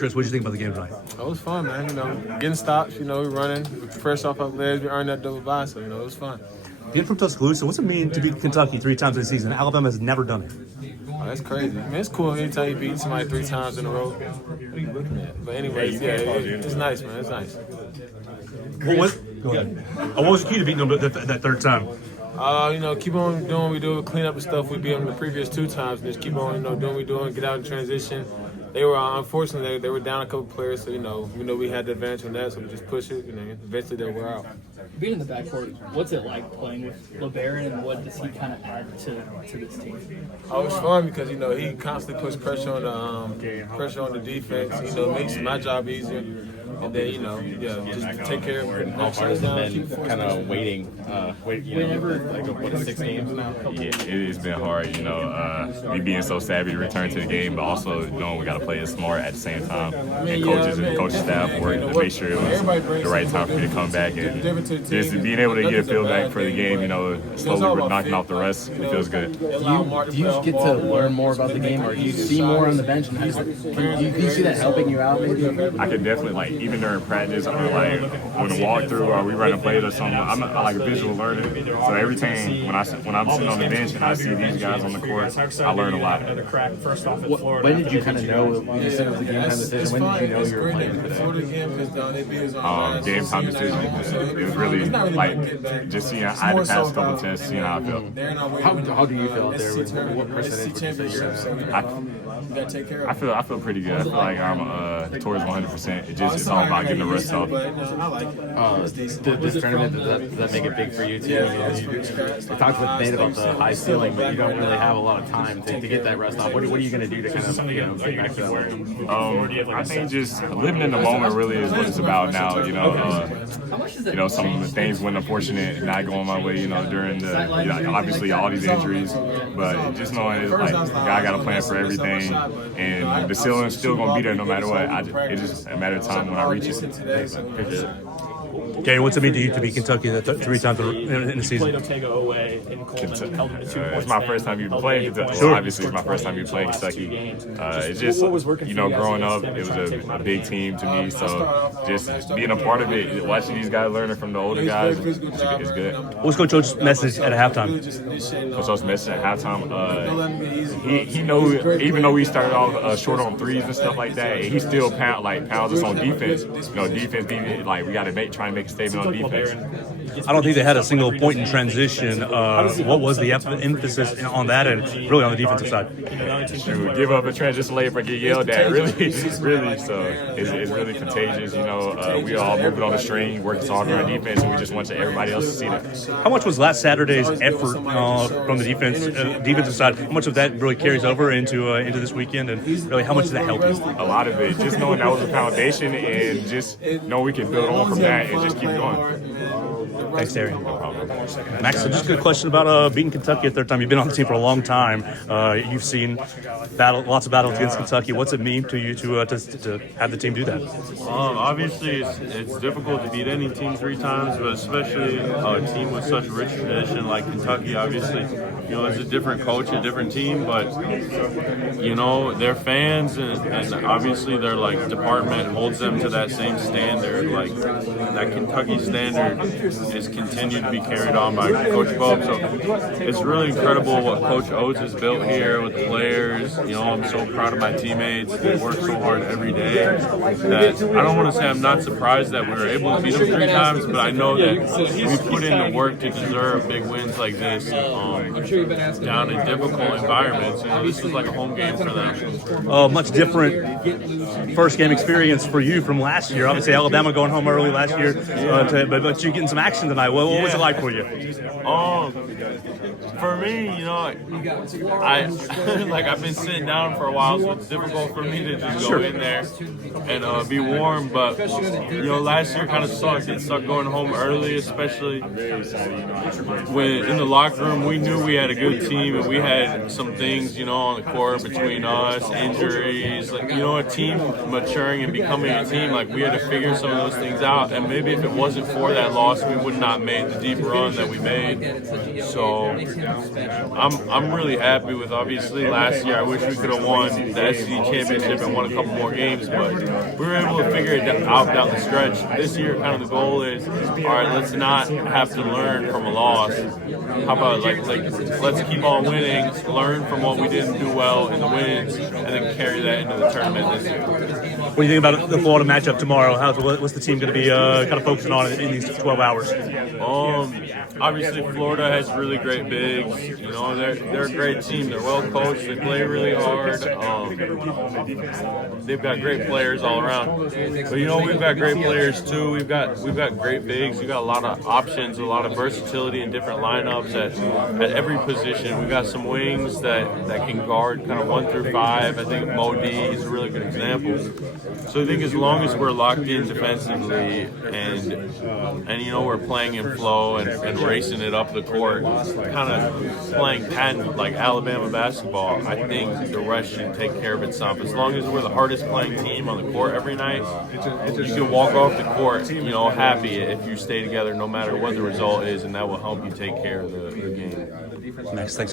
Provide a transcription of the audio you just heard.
Chris, what did you think about the game tonight? It was fun, man. Getting stops, running, fresh off our legs, we earned that double bye, so, it was fun. Being from Tuscaloosa, what's it mean to beat Kentucky 3 times this season? Alabama has never done it. Oh, that's crazy. I mean, it's cool anytime you beat somebody 3 times in a row. What are you looking at? But anyways, it's nice, man. It's nice. Go ahead. What was the key to beating them that third time? Keep on doing what we do, clean up the stuff we beat them the previous 2 times, and just keep on, doing what we're doing, get out in transition. They were, unfortunately, they were down a couple players, so, we know we had the advantage on that, so we just push it, and eventually they were out. Being in the backcourt, what's it like playing with LeBaron, and what does he kind of add to this team? Oh, it's fun because, he constantly puts pressure on the defense, makes my job easier. And then, just take care of it. How hard has it been kind of waiting, like 6 games now? Yeah, it's been hard, me being so savvy to return to the game, but also knowing we got to play it smart at the same time. And coaches and coaching staff working to make sure it was the right time for me to come back. And just being able to get a feel back for the game, slowly we're knocking off the rest, it feels good. Do you get to learn more about the game, or do you see more on the bench? And do you see that helping you out maybe? I could definitely, even during practice or when a walkthrough or we run a play or something, I'm like a visual learner. So every time when I'm sitting on the bench and I see these guys on the court, I learn a lot. When did you kind of know you said it was a game time decision? When did you know you were playing today? Game time decision. It was really just seeing. I had to pass a couple tests, seeing how I felt. How do you feel out there? What percentage would you say you're at? I feel pretty good. I feel like I'm towards 100%. It's all about getting the rest off. This tournament, does that make it big for you too? You talked with Nate about the high ceiling, but you don't really have a lot of time to get that rest off. What are you going to do to kind of get back to that? I think just living in the moment really is what it's about now. Some of the things when unfortunate not going my way. During the obviously all these injuries, but just knowing it's like I got a plan for everything, and the ceiling's still going to be there no matter what. It's just a matter of time when I reach it. Okay, what's it mean to you to beat Kentucky 3 times in the season? It's my first time even playing Kentucky. Sure. Well, obviously, it's my first time even playing Kentucky. It's just, growing up, it was a big team to me. So just being a part of it, watching these guys learning from the older guys is good. What's Coach O's message at halftime? Coach O's message at halftime, he knows, even though we started off short on threes and stuff like that, he still pounds us on defense. Defense being we got to try and make a statement on defense. I don't think they had a single point in transition. What was the emphasis on that and really on the defensive side? Shoot, give up a transition layup or get yelled at. Really. So it's really contagious. We all moving on the string, working so hard on our defense, and we just want everybody else to see that. How much was last Saturday's effort from the defensive side? How much of that really carries over into this weekend, and really how much does that help you? A lot of it. Just knowing that was the foundation, and just know we can build on from that and just keep going. Thanks, Derrion. No problem. Max, just a good question about beating Kentucky a third time. You've been on the team for a long time. You've seen lots of battles against Kentucky. What's it mean to you to have the team do that? Obviously, it's difficult to beat any team 3 times, but especially a team with such rich tradition like Kentucky. Obviously, it's a different coach, a different team, but their fans and obviously their department holds them to that same standard. That Kentucky standard is continued to be carried on by Coach Pope. So it's really incredible what Coach Oates has built here with the players. I'm so proud of my teammates. They work so hard every day that I don't want to say I'm not surprised that we were able to beat them 3 times, but I know that we put in the work to deserve big wins like this down in difficult environments. This was like a home game for them. Much different first game experience for you from last year. Obviously, Alabama going home early last year, but you're getting some action tonight. What was it like for you? For me, I've been sitting down for a while, so it's difficult for me to just go in there and be warm. But last year kind of sucked. It sucked going home early, especially when in the locker room we knew we had a good team and we had some things, on the court between us, injuries, a team maturing and becoming a team. We had to figure some of those things out, and maybe if it wasn't for that loss, we would not made the deep run that we made. So I'm really happy with. Obviously, last year I wish we could have won the SEC championship and won a couple more games, but we were able to figure it out down the stretch. This year, kind of the goal is, all right, let's not have to learn from a loss. How about let's keep on winning, learn from what we didn't do well in the wins, and then carry that into the tournament this year. What do you think about the Florida matchup tomorrow? What's the team going to be kind of focusing on in these 12 hours? Obviously, Florida has really great bigs. You know, they're a great team. They're well coached. They play really hard. They've got great players all around. But you know, we've got great players too. We've got great bigs. We've got a lot of options, a lot of versatility in different lineups at every position. We've got some wings that can guard kind of 1 through 5. I think Mo D is a really good example. So I think as long as we're locked in defensively and you know we're playing in flow and racing it up the court, kind of playing patent like Alabama basketball, I think the rest should take care of itself. As long as we're the hardest playing team on the court every night, you can walk off the court, you know, happy if you stay together no matter what the result is, and that will help you take care of the game. Max, thanks.